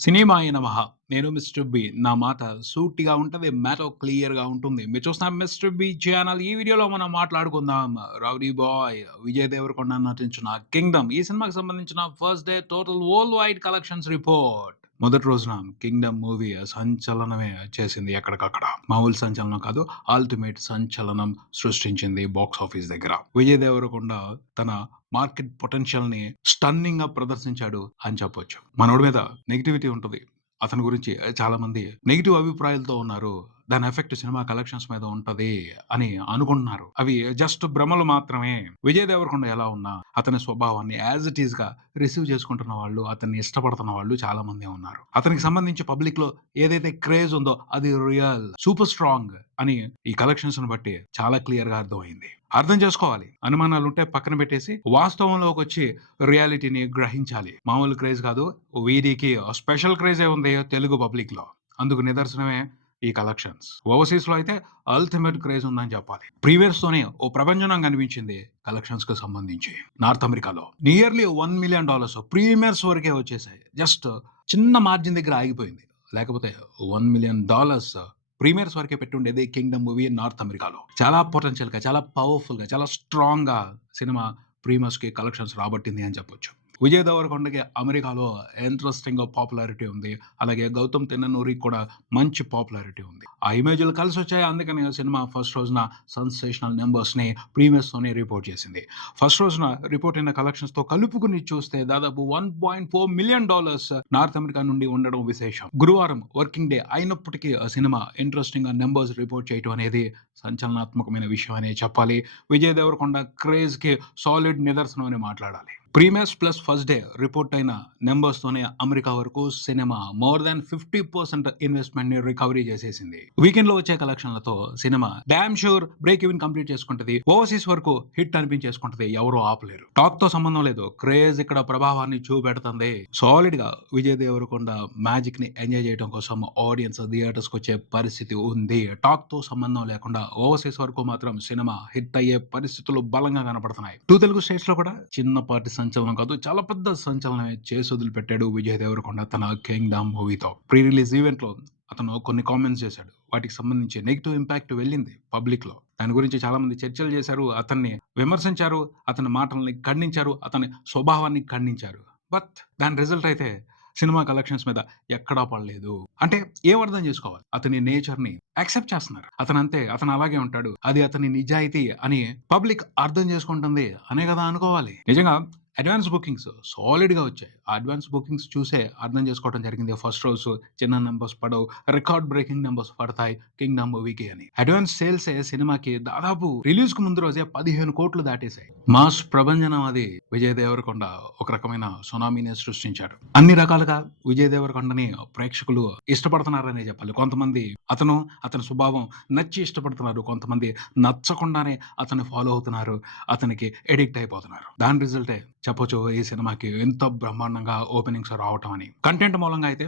సినిమాయ నమః. నేను mister B. నా మాట సూటిగా ఉంటది. మ్యాటర్ క్లియర్‌గా ఉంటుంది. మీరు చూస్తున్నారు మిస్టర్ బి ఛానల్. ఈ వీడియోలో మనం మాట్లాడుకుందాం 'రౌడీ బాయ్' విజయ్ దేవరకొండ నటించిన 'కింగ్డమ్' ఈ సినిమాకి సంబంధించిన first day total world wide collections report. మొదటి రోజున 'కింగ్డమ్' మూవీ సంచలనమే చేసింది ఎక్కడికక్కడ. మామూలు సంచలనం కాదు, అల్టిమేట్ సంచలనం సృష్టించింది బాక్స్ ఆఫీస్ దగ్గర. విజయ్ దేవరకొండ తన మార్కెట్ పొటెన్షియల్‌ని స్టన్నింగ్‌గా ప్రదర్శించాడు అని చెప్పొచ్చు. మనోడి మీద నెగటివిటీ ఉంటది. అతని గురించి చాలామంది నెగెటివ్ అభిప్రాయాలతో ఉన్నారు. దాని ఎఫెక్ట్ సినిమా కలెక్షన్స్ మీద ఉంటది అని అనుకుంటున్నారు. అవి జస్ట్ భ్రమలు మాత్రమే. విజయ్ దేవరకొండ ఎలా ఉన్నా అతని స్వభావాన్ని యాజ్ ఇట్ ఈస్‌గా రిసీవ్ చేసుకుంటున్న వాళ్ళు, అతన్ని ఇష్టపడుతున్న వాళ్ళు చాలా మందే ఉన్నారు. అతనికి సంబంధించి పబ్లిక్‌లో ఏదైతే క్రేజ్ ఉందో అది రియల్, సూపర్ స్ట్రాంగ్ అని ఈ కలెక్షన్స్‌ని బట్టి చాలా క్లియర్‌గా అర్థమైంది. అర్థం చేసుకోవాలి. అనుమానాలుంటే పక్కన పెట్టేసి వాస్తవంలోకొచ్చి రియాలిటీని గ్రహించాలి. మామూలు క్రేజ్ కాదు. వీరికి స్పెషల్ క్రేజే ఉంది తెలుగు పబ్లిక్‌లో. అందుకు నిదర్శనమే ఈ కలెక్షన్స్. ఓవర్‌సీస్‌లో అయితే అల్టిమేట్ క్రేజ్ ఉందని చెప్పాలి. ప్రీవియస్‌తోనే ఓ ప్రపంచం కనిపించింది కలెక్షన్స్‌కి సంబంధించి. నార్త్ అమెరికాలో నియర్లీ $1,000,000 ప్రీమియర్స్ వరకే వచ్చేసాయి. జస్ట్ చిన్న మార్జిన్ దగ్గర ఆగిపోయింది. లేకపోతే $1,000,000 ప్రీమియర్స్ వరకే పెట్టుండేది 'కింగ్డమ్' మూవీ నార్త్ అమెరికాలో. చాలా పొటెన్షియల్‌గా, చాలా పవర్‌ఫుల్‌గా, చాలా స్ట్రాంగ్‌గా సినిమా ప్రీమియర్స్‌కి కలెక్షన్స్ రాబట్టింది అని చెప్పొచ్చు. విజయ్ దేవరకొండకి అమెరికాలో ఇంట్రెస్టింగ్ పాపులారిటీ ఉంది. అలాగే 'గౌతమ్ తిన్ననూరికి' కూడా మంచి పాపులారిటీ ఉంది. ఆ ఇమేజ్‌లు కలిసొచ్చాయి. అందుకని సినిమా ఫస్ట్ రోజున సెన్సేషనల్ నంబర్స్‌ని ప్రీమియర్స్‌తోనే రిపోర్ట్ చేసింది. ఫస్ట్ రోజున రిపోర్ట్ అయిన కలెక్షన్స్‌తో కలుపుకొని చూస్తే దాదాపు $1.4 మిలియన్ నార్త్ అమెరికా నుండి ఉండడం విశేషం. గురువారం వర్కింగ్ డే అయినప్పటికీ ఆ సినిమా ఇంట్రెస్టింగ్‌గా నంబర్స్ రిపోర్ట్ చేయడం అనేది సంచలనాత్మకమైన విషయం అనే చెప్పాలి. విజయ్ దేవరకొండ క్రేజ్‌కి సాలిడ్ నిదర్శనం అని మాట్లాడాలి. Premieres plus first day report అయిన నంబర్స్తోనే అమెరికా వరకు సినిమా మోర్ దాన్ 50% ఇన్వెస్ట్‌మెంట్‌ని రికవరీ చేసేసింది. వీకెండ్‌లో వచ్చే కలెక్షన్‌లతో cinema damn sure break even complete చేసుకుంటది. ఓవర్‌సీస్ వరకు హిట్ అనిపించేసుకుంటది. ఎవరు ఆపలేరు. టాక్‌తో సంబంధం లేదు. క్రేజ్ ఇక్కడ ప్రభావాన్ని చూపెడుతుంది. సాలిడ్‌గా విజయ్ దేవరకొండ మ్యాజిక్‌ని ఎంజాయ్ చేయడం కోసం ఆడియన్స్ థియేటర్స్‌కి వచ్చే పరిస్థితి ఉంది. టాక్‌తో సంబంధం లేకుండా ఓవర్‌సీస్ వరకు మాత్రం సినిమా హిట్ అయ్యే పరిస్థితులు బలంగా కనపడుతున్నాయి. 2 తెలుగు స్టేట్స్‌లో కూడా చిన్నపాటి సంచలనం కాదు, చాలా పెద్ద సంచలనమే చేసి వదిలిపెట్టాడు విజయ్ దేవరకొండ తన 'కింగ్డమ్' మూవీతో. ప్రీ రిలీజ్ ఈవెంట్‌లో అతను కొన్ని కామెంట్స్ చేశాడు. వాటికి సంబంధించి నెగెటివ్ ఇంపాక్ట్ వెళ్ళింది పబ్లిక్‌లో. దాని గురించి చాలా మంది చర్చలు చేశారు. అతన్ని విమర్శించారు. అతని మాటల్ని ఖండించారు. అతని స్వభావాన్ని ఖండించారు. బట్ దాని రిజల్ట్ అయితే సినిమా కలెక్షన్స్ మీద ఎక్కడా పడలేదు. అంటే ఏం అర్థం చేసుకోవాలి? అతని నేచర్‌ని యాక్సెప్ట్ చేస్తున్నారు. అతనంతే. అతను అలాగే ఉంటాడు. అది అతని నిజాయితీ అని పబ్లిక్ అర్థం చేసుకుంటుంది అనే కదా అనుకోవాలి. నిజంగా అడ్వాన్స్ బుకింగ్స్ సాలిడ్‌గా వచ్చాయి. ఆ అడ్వాన్స్ బుకింగ్స్ చూసే అర్థం చేసుకోవడం జరిగింది. ఫస్ట్ రోజు చిన్న నంబర్స్ పడవు. రికార్డ్ బ్రేకింగ్ నంబర్స్ పడతాయి 'కింగ్డమ్' మూవీకి అని. అడ్వాన్స్ సేల్సే సినిమాకి దాదాపు రిలీజ్‌కు ముందు రోజే 15,00,00,000 దాటేసాయి. మాస్ ప్రభంజనం అది. విజయ్ దేవరకొండ ఒక రకమైన సునామీనే సృష్టించాడు. అన్ని రకాలుగా విజయ్ దేవరకొండని ప్రేక్షకులు ఇష్టపడుతున్నారనే చెప్పాలి. కొంతమంది అతని స్వభావం నచ్చి ఇష్టపడుతున్నారు. కొంతమంది నచ్చకుండానే అతన్ని ఫాలో అవుతున్నారు. అతనికి అడిక్ట్ అయిపోతున్నారు. దాని రిజల్టే చెప్పొచ్చు ఈ సినిమాకి ఎంత బ్రహ్మాండంగా ఓపెనింగ్స్ రావటం అని. కంటెంట్ మూలంగా అయితే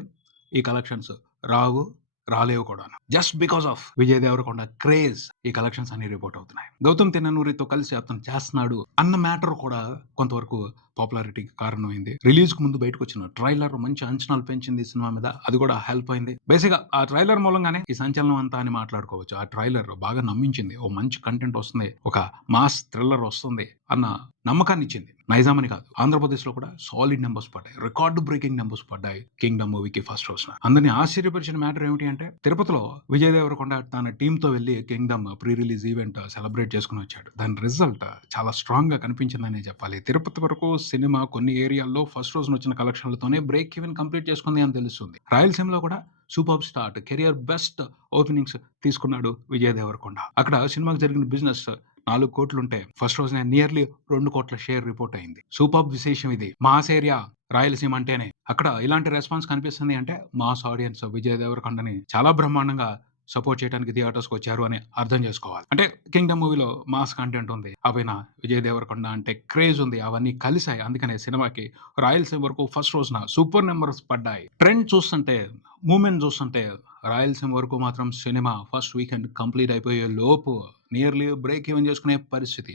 ఈ కలెక్షన్స్ రావు, రాలేవు కూడాను. Just because of Vijay Devarakonda craze ఈ కలెక్షన్స్ అన్ని రిపోర్ట్ అవుతున్నాయి. 'గౌతమ్ తిన్ననూరితో' కలిసి అతను చేస్తున్నాడు అన్న మ్యాటర్ కూడా కొంతవరకు పాపులారిటీకి కారణమైంది. రిలీజ్‌కు ముందు బయటకొచ్చిన ట్రైలర్ మంచి అంచనాలు పెంచింది ఈ సినిమా మీద. అది కూడా హెల్ప్ అయింది. బేసిక్‌గా ఆ ట్రైలర్ మూలంగానే ఈ సంచలనం అంతా అని మాట్లాడుకోవచ్చు. ఆ ట్రైలర్ బాగా నమ్మించింది. ఓ మంచి కంటెంట్ వస్తుంది. ఒక మాస్ థ్రిల్లర్ వస్తుంది అన్న నమ్మకాన్నిచ్చింది. నైజాం అని కాదు. ఆంధ్రప్రదేశ్‌లో కూడా సాలిడ్ నంబర్స్ పడ్డాయి. రికార్డ్ బ్రేకింగ్ నంబర్స్ పడ్డాయి 'కింగ్డమ్' మూవీకి ఫస్ట్ రోజున. అందరిని ఆశ్చర్యపరిచిన మ్యాటర్ ఏమిటి అంటే తిరుపతిలో విజయ్ దేవరకొండ తన టీమ్‌తో వెళ్లి 'Kingdom' pre release event celebrate చేసుకొని వచ్చాడు. దాని రిజల్ట్ చాలా స్ట్రాంగ్‌గా కనిపించిందనే చెప్పాలి. తిరుపతి వరకు సినిమా కొన్ని ఏరియాల్లో ఫస్ట్ రోజున వచ్చిన కలెక్షన్‌లతోనే బ్రేక్ ఈవెన్ కంప్లీట్ చేసుకుంది అని తెలుస్తుంది. రాయలసీమలో కూడా superb start career best openings తీసుకున్నాడు విజయ్ దేవరకొండ. అక్కడ సినిమాకి జరిగిన బిజినెస్ 4,00,00,000 ఉంటే ఫస్ట్ రోజునే నియర్లీ 2,00,00,000 షేర్ రిపోర్ట్ అయింది. సూపర్బ్ విశేషం ఇది. మాస్ ఏరియా రాయలసీమ అంటేనే. అక్కడ ఇలాంటి రెస్పాన్స్ కనిపిస్తుంది అంటే మాస్ ఆడియన్స్ విజయ్ దేవరకొండని చాలా బ్రహ్మాండంగా సపోర్ట్ చేయడానికి థియేటర్స్‌కి వచ్చారు అని అర్థం చేసుకోవాలి. అంటే 'కింగ్డమ్' మూవీలో మాస్ కంటెంట్ ఉంది. ఆ పైన విజయ్ దేవరకొండ అంటే క్రేజ్ ఉంది. అవన్నీ కలిసాయి. అందుకనే సినిమాకి రాయలసీమ వరకు ఫస్ట్ రోజున సూపర్ నంబర్స్ పడ్డాయి. ట్రెండ్ చూస్తుంటే, మూవ్‌మెంట్ చూస్తుంటే రాయలసీమ వరకు మాత్రం సినిమా ఫస్ట్ వీకెండ్ కంప్లీట్ అయిపోయే లోపు నియర్లీ బ్రేక్ ఈవెన్ చేసుకునే పరిస్థితి.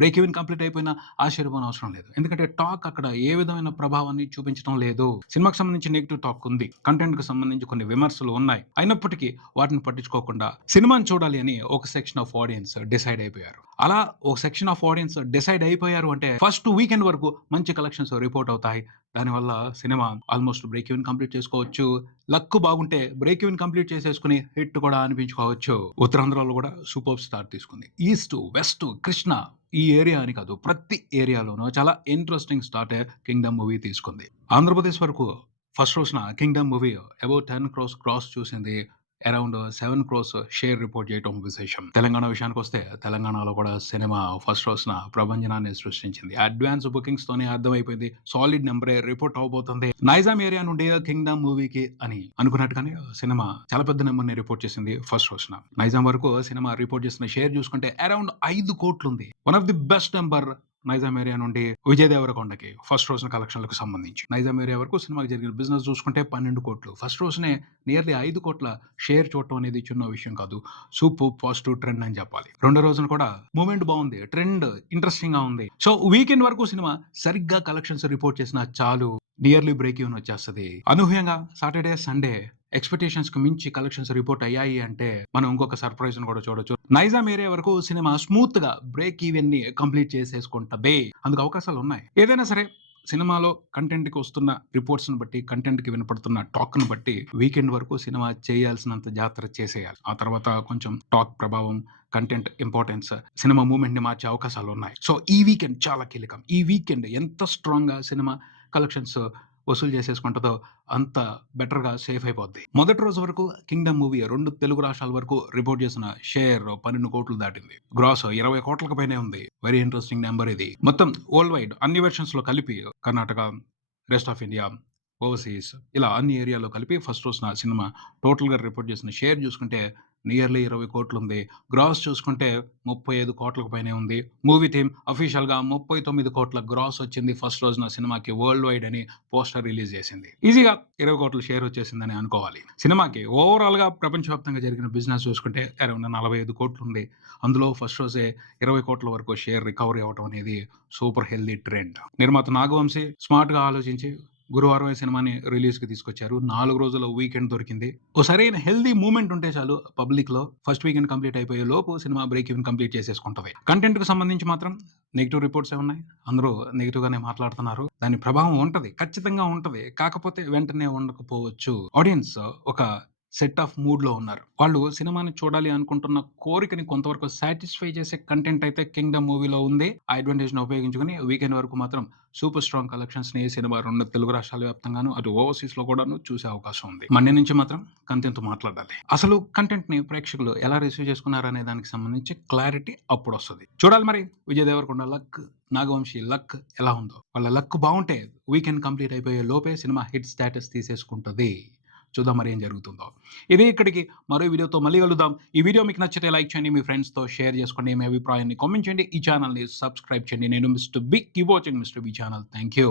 బ్రేక్ ఈవెన్ కంప్లీట్ అయిపోయినా ఆశ్చర్యపోని అవసరం లేదు. ఎందుకంటే టాక్ అక్కడ ఏ విధమైన ప్రభావాన్ని చూపించడం లేదు. సినిమాకి సంబంధించి నెగెటివ్ టాక్ ఉంది. కంటెంట్‌కి సంబంధించి కొన్ని విమర్శలు ఉన్నాయి. అయినప్పటికీ వాటిని పట్టించుకోకుండా సినిమాని చూడాలి అని ఒక సెక్షన్ ఆఫ్ ఆడియన్స్ డిసైడ్ అయిపోయారు. అలా ఒక సెక్షన్ ఆఫ్ ఆడియన్స్ డిసైడ్ అయిపోయారు అంటే ఫస్ట్ వీకెండ్ వరకు మంచి కలెక్షన్స్ రిపోర్ట్ అవుతాయి. దానివల్ల cinema almost break even complete చేసుకోవచ్చు. లక్ బాగుంటే బ్రేక్ ఈవెన్ కంప్లీట్ చేసేసుకొని హిట్ కూడా అనిపించుకోవచ్చు. ఉత్తరాంధ్రలో కూడా సూపర్ స్టార్ తీసుకుంది. ఈస్ట్, వెస్ట్, కృష్ణ ఈ ఏరియా అని కాదు, ప్రతి ఏరియాలోనూ చాలా ఇంట్రెస్టింగ్ స్టార్ట్ కింగ్డమ్ మూవీ తీసుకుంది. ఆంధ్రప్రదేశ్ వరకు ఫస్ట్ రోజున Kingdom movie about 10 crores cross చూసింది. అరౌండ్ 7 క్రోర్స్ షేర్ రిపోర్ట్ చేయడం విశేషం. తెలంగాణ విషయానికొస్తే తెలంగాణలో కూడా సినిమా ఫస్ట్ రోజున ప్రభంజనాన్ని సృష్టించింది. అడ్వాన్స్ బుకింగ్స్ తోనే అర్థమైపోయింది సాలిడ్ నెంబరే రిపోర్ట్ అవబోతుంది నైజాం ఏరియా నుండి కింగ్డమ్ మూవీకి అని. అనుకున్నట్టుగానే సినిమా చాలా పెద్ద నెంబర్ని రిపోర్ట్ చేసింది ఫస్ట్ రోజున. నైజాం వరకు సినిమా రిపోర్ట్ చేసిన షేర్ చూసుకుంటే అరౌండ్ 5 కోట్లు ఉంది. One of the best number Nizam area నుండి విజయ్ దేవరకొండకి ఫస్ట్ రోజున కలెక్షన్లకు సంబంధించి. నైజాం ఏరియా వరకు సినిమాకి జరిగిన బిజినెస్ చూసుకుంటే 12 కోట్లు. ఫస్ట్ రోజునే నియర్లీ 5 కోట్ల షేర్ చూడటం అనేది చిన్న విషయం కాదు. సూపర్ పాజిటివ్ ట్రెండ్ అని చెప్పాలి. రెండో రోజున కూడా మూమెంట్ బాగుంది. ట్రెండ్ ఇంట్రెస్టింగ్ గా ఉంది. సో వీకెండ్ వరకు సినిమా సరిగ్గా కలెక్షన్స్ రిపోర్ట్ చేసినా చాలు, నియర్లీ బ్రేక్ ఈవెన్ వచ్చేస్తుంది. అనూహ్యంగా సాటర్డే, సండే ఎక్స్పెక్టేషన్స్ కు మించి కలెక్షన్స్ రిపోర్ట్ అయ్యాయి అంటే మనం ఇంకొక సర్ప్రైజ్ కూడా చూడొచ్చు. నైజాం ఏరియా వరకు సినిమా స్మూత్ గా బ్రేక్ ఈవెన్ ని కంప్లీట్ చేసేసుకుంటదే. అందుకు అవకాశాలు ఉన్నాయి. ఏదైనా సరే సినిమాలో కంటెంట్ కి వస్తున్న రిపోర్ట్స్ ని బట్టి, కంటెంట్ కి వినపడుతున్న టాక్ ని బట్టి వీకెండ్ వరకు సినిమా చేయాల్సినంత జాతర చేసేయాలి. ఆ తర్వాత కొంచెం టాక్ ప్రభావం, కంటెంట్ ఇంపార్టెన్స్ సినిమా మూమెంట్ ని మార్చే అవకాశాలు ఉన్నాయి. సో ఈ వీకెండ్ చాలా కీలకం. ఈ వీకెండ్ ఎంత స్ట్రాంగ్ గా సినిమా కలెక్షన్స్ వసూలు చేసేసుకుంటుందో అంత బెటర్ గా సేఫ్ అయిపోద్ది. మొదటి రోజు వరకు కింగ్డమ్ మూవీ 2 తెలుగు రాష్ట్రాల వరకు రిపోర్ట్ చేసిన షేర్ 12 కోట్లు దాటింది. గ్రాస్ 20 కోట్లకు పైనే ఉంది. వెరీ ఇంట్రెస్టింగ్ నెంబర్ ఇది. మొత్తం వరల్డ్ వైడ్ అన్ని వెర్షన్స్ లో కలిపి Karnataka, rest of India, overseas ఇలా అన్ని ఏరియాలో కలిపి ఫస్ట్ రోజున సినిమా టోటల్ గా రిపోర్ట్ చేసిన షేర్ చూసుకుంటే నియర్లీ 20 కోట్లు ఉంది. గ్రాస్ చూసుకుంటే 35 కోట్లకు పైనే ఉంది. మూవీ టీమ్ అఫీషియల్ గా 39 కోట్ల గ్రాస్ వచ్చింది ఫస్ట్ రోజున సినిమాకి వరల్డ్ వైడ్ అని పోస్టర్ రిలీజ్ చేసింది. ఈజీగా 20 కోట్ల షేర్ వచ్చేసిందని అనుకోవాలి. సినిమాకి ఓవరాల్ గా ప్రపంచవ్యాప్తంగా జరిగిన బిజినెస్ చూసుకుంటే అరౌండ్ 45 కోట్లు ఉంది. అందులో ఫస్ట్ రోజే 20 కోట్ల వరకు షేర్ రికవరీ అవడం అనేది సూపర్ హెల్దీ ట్రెండ్. నిర్మాత నాగవంశీ స్మార్ట్ గా ఆలోచించి గురువారం సినిమాని రిలీజ్ కి తీసుకొచ్చారు. 4 రోజుల వీకెండ్ దొరికింది. ఓ సరైన హెల్దీ మూమెంట్ ఉంటే చాలు పబ్లిక్ లో ఫస్ట్ వీకెండ్ కంప్లీట్ అయిపోయే లోపు సినిమా బ్రేక్ ఈవెన్ కంప్లీట్ చేసేసుకుంటది. కంటెంట్ కు సంబంధించి మాత్రం నెగిటివ్ రిపోర్ట్స్ ఉన్నాయి. అందరూ నెగిటివ్ గానే మాట్లాడుతున్నారు. దాని ప్రభావం ఉంటది, ఖచ్చితంగా ఉంటది. కాకపోతే వెంటనే ఉండకపోవచ్చు. ఆడియన్స్ ఒక సెట్ ఆఫ్ మూడ్ లో ఉన్నారు. వాళ్ళు సినిమాని చూడాలి అనుకుంటున్న కోరికని కొంతవరకు సాటిస్ఫై చేసే కంటెంట్ అయితే కింగ్డమ్ మూవీలో ఉంది. ఆ అడ్వాంటేజ్ ని ఉపయోగించుకుని వీకెండ్ వరకు మాత్రం సూపర్ స్ట్రాంగ్ కలెక్షన్స్ ని సినిమా 2 తెలుగు రాష్ట్రాల వ్యాప్తంగాను అటు ఓవర్సీస్ లో కూడాను చూసే అవకాశం ఉంది. మండే నుంచి మాత్రం కంటెంట్ మాట్లాడాలి. అసలు కంటెంట్ ని ప్రేక్షకులు ఎలా రిసీవ్ చేసుకున్నారనే దానికి సంబంధించి క్లారిటీ అప్పుడు వస్తుంది. చూడాలి మరి విజయ్ దేవరకొండ లక్, నాగవంశీ లక్ ఎలా ఉందో. వాళ్ళ లక్ బాగుంటే వీకెండ్ కంప్లీట్ అయిపోయే లోపే సినిమా హిట్ స్టేటస్ తీసేసుకుంటది. చూద్దాం మరి ఏం జరుగుతుందో. ఇది ఇక్కడికి మరో వీడియోతో మళ్ళీ కలుద్దాం. ఈ వీడియో మీకు నచ్చితే లైక్ చేయండి, మీ ఫ్రెండ్స్తో షేర్ చేసుకోండి, మీ అభిప్రాయాన్ని కామెంట్ చేయండి, ఈ ఛానల్ని సబ్స్క్రైబ్ చేయండి. నేను mister B, keep watching mister B channel. Thank you.